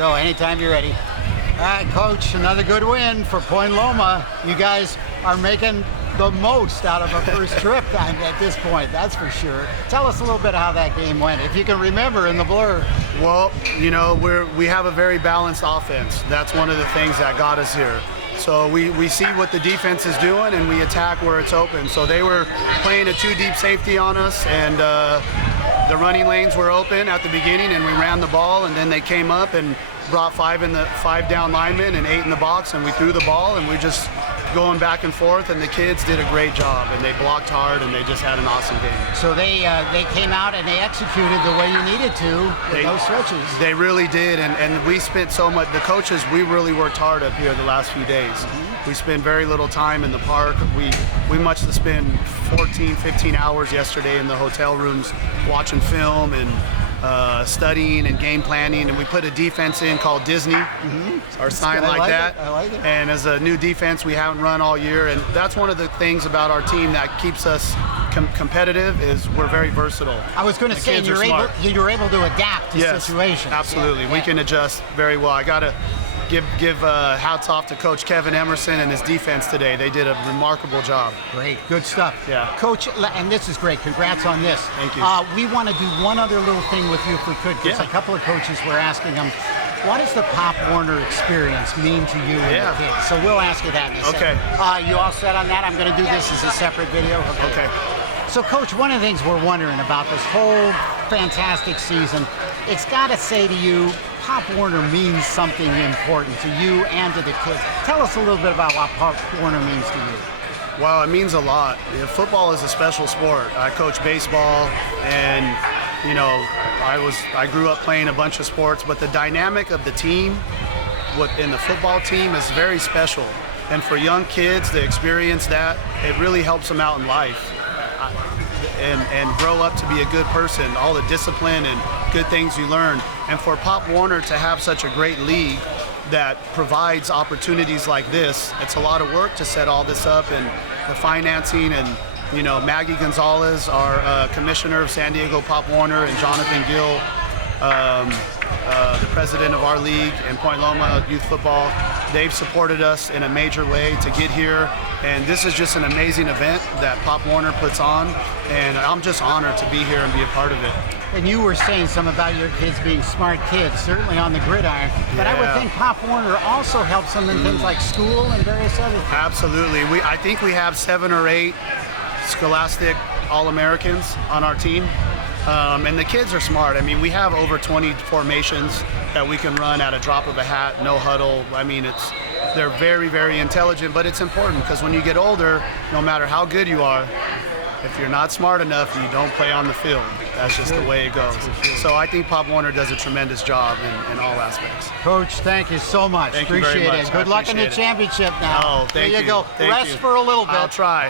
So anytime you're ready. All right, Coach, another good win for Point Loma. You guys are making the most out of a first trip at this point, that's for sure. Tell us a little bit how that game went, if you can remember in the blur. Well, you know, we have a very balanced offense. That's one of the things that got us here. So we see what the defense is doing, and we attack where it's open. So they were playing a 2-deep safety on us, and the running lanes were open at the beginning, and we ran the ball, and then they came up and brought 5 down linemen and 8 in the box, and we threw the ball, and we just going back and forth, and the kids did a great job, and they blocked hard, and they just had an awesome game. So they came out and they executed the way you needed to with those switches. They really did, and we spent so much, the coaches, we really worked hard up here the last few days. We spent very little time in the park. We must have spent 14, 15 hours yesterday in the hotel rooms watching film and studying and game planning, and we put a defense in called Disney, our sign like that. I like it. And as a new defense we haven't run all year, and that's one of the things about our team that keeps us competitive is we're very versatile. I was going to say you're able to adapt to situations. Absolutely. Yeah. We can adjust very well. I got to give hats off to Coach Kevin Emerson and his defense today. They did a remarkable job. Great, good stuff. Yeah. Coach, and this is great. Congrats on this. Thank you. We want to do one other little thing with you if we could, because a couple of coaches were asking them, what does the Pop Warner experience mean to you and the kids? So we'll ask you that in a second. You all set on that? I'm going to do this as a separate video. Okay. So, Coach, one of the things we're wondering about this whole fantastic season, it's got to say to you, Pop Warner means something important to you and to the kids. Tell us a little bit about what Pop Warner means to you. Well, it means a lot. You know, football is a special sport. I coach baseball, and you know, I grew up playing a bunch of sports, but the dynamic of the team, in the football team, is very special. And for young kids to experience that, it really helps them out in life. And grow up to be a good person, all the discipline and good things you learn. And for Pop Warner to have such a great league that provides opportunities like this, it's a lot of work to set all this up, and the financing, and you know, Maggie Gonzalez, our commissioner of San Diego Pop Warner, and Jonathan Gill, the president of our league, and Point Loma Youth Football, they've supported us in a major way to get here, and this is just an amazing event that Pop Warner puts on, and I'm just honored to be here and be a part of it. And you were saying something about your kids being smart kids, certainly on the gridiron, but I would think Pop Warner also helps them in things like school and various other things. Absolutely. I think we have 7 or 8 Scholastic All-Americans on our team. And the kids are smart. I mean, we have over 20 formations that we can run at a drop of a hat, no huddle. I mean, they're very, very intelligent, but it's important because when you get older, no matter how good you are, if you're not smart enough, you don't play on the field. That's just the way it goes. So I think Pop Warner does a tremendous job in all aspects. Coach, thank you so much. Thank you very much. Appreciate it. Good luck in the championship now. Oh, thank you. There you go. Thank Rest you. for a little bit. I'll try.